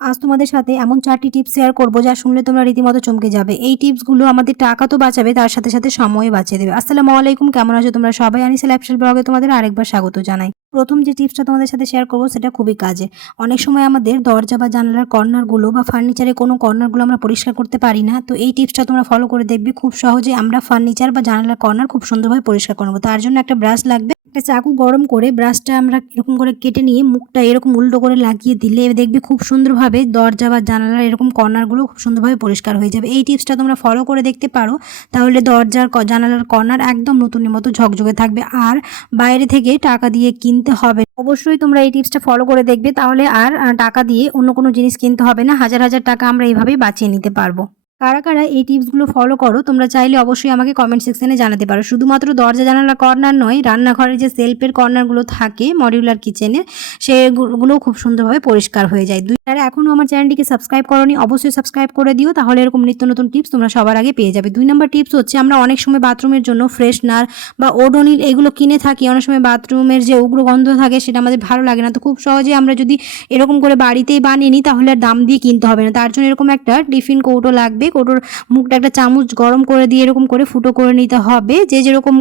আজ তোমাদের সাথে এমন চারটি টিপস শেয়ার করব যা শুনলে তোমরা রীতিমতো চমকে যাবে। এই টিপসগুলো আমাদের টাকা তো বাঁচাবে, তার সাথে সাথে সময় বাঁচিয়ে দেবে। আসসালামু আলাইকুম, কেমন আছো তোমরা সবাই? আনিসা লাইফস্টাইল ব্লগে তোমাদের আরেকবার স্বাগত জানাই। প্রথম যে টিপসটা তোমাদের সাথে শেয়ার করব, সেটা খুবই কাজে। অনেক সময় আমাদের দরজা বা জানালার কর্নারগুলো বা ফার্নিচারে কোনো কর্নারগুলো আমরা পরিষ্কার করতে পারি না, তো এই টিপসটা তোমরা ফলো করে দেখবে। খুব সহজে আমরা ফার্নিচার বা জানালার কর্নার খুব সুন্দরভাবে পরিষ্কার করব তার জন্য একটা ব্রাশ লাগবে। একটা চাকু গরম করে ব্রাশটা আমরা এরকম করে কেটে নিয়ে মুখটা এরকম উল্টো করে লাগিয়ে দিলে দেখবে খুব সুন্দরভাবে দরজা বা জানালার এরকম কর্নারগুলো খুব সুন্দরভাবে পরিষ্কার হয়ে যাবে। এই টিপসটা তোমরা ফলো করে দেখতে পারো, তাহলে দরজার জানালার কর্নার একদম নতুনের মতো ঝকঝকে থাকবে। আর বাইরে থেকে টাকা দিয়ে কিনতে হবে। অবশ্যই তোমরা এই টিপসটা ফলো করে দেখবে, তাহলে আর টাকা দিয়ে অন্য কোনো জিনিস কিনতে হবে না। হাজার হাজার টাকা আমরা এইভাবেই বাঁচিয়ে নিতে পারব। কারা কারা এই টিপসগুলো ফলো করো, তোমরা চাইলে অবশ্যই আমাকে কমেন্ট সেকশনে জানাতে পারো। শুধুমাত্র দরজা জানালা কর্নার নয় রান্নাঘরের যে সেলফের কর্নারগুলো থাকে মডিউলার কিচেনে সেগুলো খুব সুন্দরভাবে পরিষ্কার হয়ে যায়। দুই যারা এখনও আমার চ্যানেলটিকে সাবস্ক্রাইব করনি, অবশ্যই সাবস্ক্রাইব করে দিও, তাহলে এরকম নিত্য নতুন টিপস তোমরা সবার আগে পেয়ে যাবে। দুই নম্বর টিপস হচ্ছে, আমরা অনেক সময় বাথরুমের জন্য ফ্রেশনার বা ওডোনিল এগুলো কিনে থাকি, অনেক সময় বাথরুমের যে উগ্র গন্ধ থাকে, সেটা আমাদের ভালো লাগে না। তো খুব সহজে আমরা যদি এরকম করে বাড়িতেই বানিয়ে নিই, তাহলে আর দাম দিয়ে কিনতে হবে না। তার জন্য এরকম একটা টিফিন কৌটো লাগবে কৌটোর মুখটা একটা চামচ গরম করে দিয়ে এরকম করে ফুটো করে নিতে হবে, যে যেরকম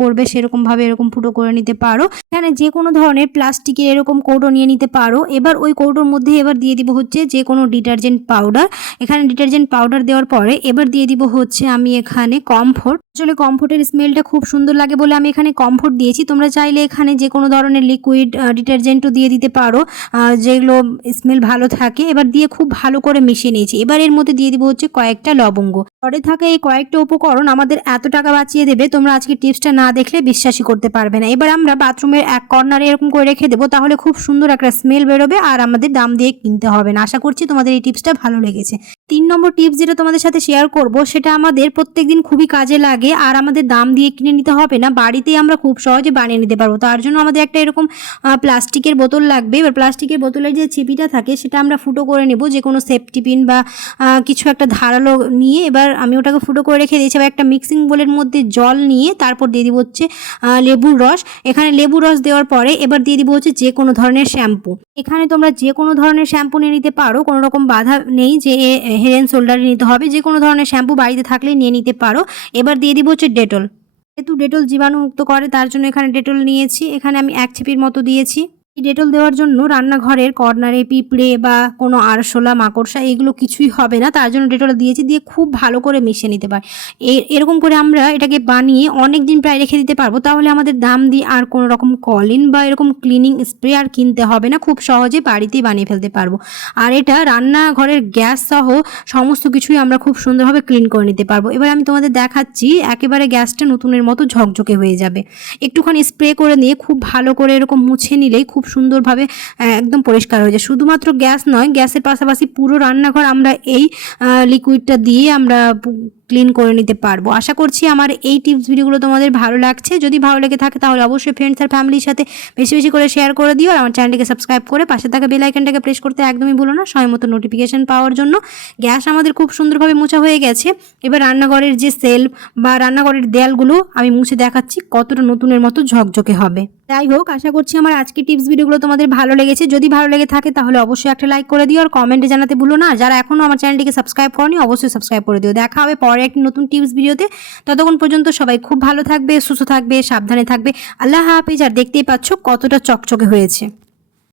করবে সেরকম ভাবে এরকম ফুটো করে নিতে পারো। এখানে যে কোনো ধরনের প্লাস্টিকের এরকম কৌটো নিয়ে নিতে পারো। এবার ওই কৌটোর মধ্যে এবার দিয়ে দিব হচ্ছে যে কোনো ডিটারজেন্ট পাউডার। এখানে ডিটারজেন্ট পাউডার দেওয়ার পরে এবার দিয়ে দিব হচ্ছে আমি এখানে কমফোর্ট। আসলে কমফোর্টের স্মেলটা খুব সুন্দর লাগে বলে আমি এখানে কমফোর্ট দিয়েছি। তোমরা চাইলে এখানে যে কোনো ধরনের লিকুইড ডিটারজেন্টও দিয়ে দিতে পারো। যেগুলো স্মেল ভালো থাকে। এবার দিয়ে খুব ভালো করে মিশিয়ে নিয়েছি। এবার এর মধ্যে দিয়ে দিব হচ্ছে কয়েকটা লবঙ্গ। ঘরে থাকা এই কয়েকটা উপকরণ আমাদের এত টাকা বাঁচিয়ে দেবে, তোমরা আজকে টিপসটা না দেখলে বিশ্বাসই করতে পারবে না। এবার আমরা বাথরুমের এক কর্নারে এরকম করে রেখে দেবো, তাহলে খুব সুন্দর একটা স্মেল বেরোবে আর আমাদের দাম দিয়ে কিনতে হবে না। আশা করছি তোমাদের এই টিপসটা ভালো লেগেছে। তিন নম্বর টিপস যেটা তোমাদের সাথে শেয়ার করব, সেটা আমাদের প্রত্যেকদিন খুবই কাজে লাগে আর আমাদের দাম দিয়ে কিনে নিতে হবে না। বাড়িতেই আমরা খুব সহজে বানিয়ে নিতে পারব। তার জন্য আমাদের একটা এরকম প্লাস্টিকের বোতল লাগবে। এবার প্লাস্টিকের বোতলের যে ছিপিটা থাকে, সেটা আমরা ফুটো করে নেব। যে কোনো সেফটি পিন বা কিছু একটা ধারালো নিয়ে এবার আমি ওটাকে ফুটো করে রেখে দিয়েছি। এবার একটা মিক্সিং বোলের মধ্যে জল নিয়ে তারপর দিয়ে দিব হচ্ছে লেবুর রস। এখানে লেবুর রস দেওয়ার পরে এবার দিয়ে দিব হচ্ছে যে কোনো ধরনের শ্যাম্পু এখানে তোমরা যে কোনো ধরনের শ্যাম্পু নিয়ে নিতে পারো, কোনো রকম বাধা নেই যে হেড অ্যান্ড শোল্ডারে নিতে হবে। যে কোনো ধরনের শ্যাম্পু বাড়িতে থাকলে নিয়ে নিতে পারো। এবার দিয়ে দিব হচ্ছে ডেটল যেহেতু ডেটল জীবাণুমুক্ত করে, তার জন্য এখানে ডেটল নিয়েছি। এখানে আমি এক ছিপির মতো দিয়েছি। ডেটল দেওয়ার জন্য রান্নাঘরের কর্নারে পিঁপড়ে বা কোনো আরশোলা, মাকড়সা এগুলো কিছুই হবে না। তার জন্য ডেটল দিয়েছি, দিয়ে খুব ভালো করে মিশিয়ে নিতে পারি। এরকম করে আমরা এটাকে বানিয়ে অনেক দিন প্রায় রেখে দিতে পারব। তাহলে আমাদের দাম দিয়ে আর কোনো রকম কলিন বা এরকম ক্লিনিং স্প্রে আর কিনতে হবে না। খুব সহজে বাড়িতেই বানিয়ে ফেলতে পারব। আর এটা রান্নাঘরের গ্যাস সহ সমস্ত কিছুই আমরা খুব সুন্দরভাবে ক্লিন করে নিতে পারব। এবার আমি তোমাদের দেখাচ্ছি, একেবারে গ্যাসটা নতুনের মতো ঝকঝকে হয়ে যাবে। একটুখানি স্প্রে করে নিয়ে খুব ভালো করে এরকম মুছে নিলেই খুব সুন্দরভাবে একদম পরিষ্কার হয়ে যায়। শুধুমাত্র গ্যাস নয়, গ্যাসের পাশাপাশি পুরো রান্নাঘর আমরা এই লিকুইডটা দিয়ে আমরা ক্লিন করে নিতে পারব। আশা করছি আমার এই টিপস ভিডিওগুলো তোমাদের ভালো লাগছে। যদি ভালো লেগে থাকে তাহলে অবশ্যই ফ্রেন্ডস আর ফ্যামিলির সাথে বেশি বেশি করে শেয়ার করে দিও। আর আমার চ্যানেলটিকে সাবস্ক্রাইব করে পাশে থাকা বেল আইকনটাকে প্রেস করতে একদমই ভুলো না। সময় মতো নোটিফিকেশন পাওয়ার জন্য। গ্যাস আমাদের খুব সুন্দরভাবে মোছা হয়ে গেছে। এবার রান্নাঘরের যে সেলফ বা রান্নাঘরের দেয়ালগুলো আমি মুছে দেখাচ্ছি, কতটা নতুনের মতো ঝকঝকে হবে। যাই হোক, আশা করছি আমার আজকে টিপস ভিডিওগুলো তোমাদের ভালো লেগেছে। যদি ভালো লেগে থাকে তাহলে অবশ্যই একটা লাইক করে দিও আর কমেন্টে জানাতে ভুলো না। যারা এখনও আমার চ্যানেলটিকে সাবস্ক্রাইব করনি, অবশ্যই সাবস্ক্রাইব করে দিও। দেখা হবে পরে একটি নতুন টিপস ভিডিওতে ততক্ষণ পর্যন্ত সবাই খুব ভালো থাকবে, সুস্থ থাকবে, সাবধানে থাকবে। আল্লাহ হাফিজ। আর দেখতেই পাচ্ছ কতটা চকচকে হয়েছে।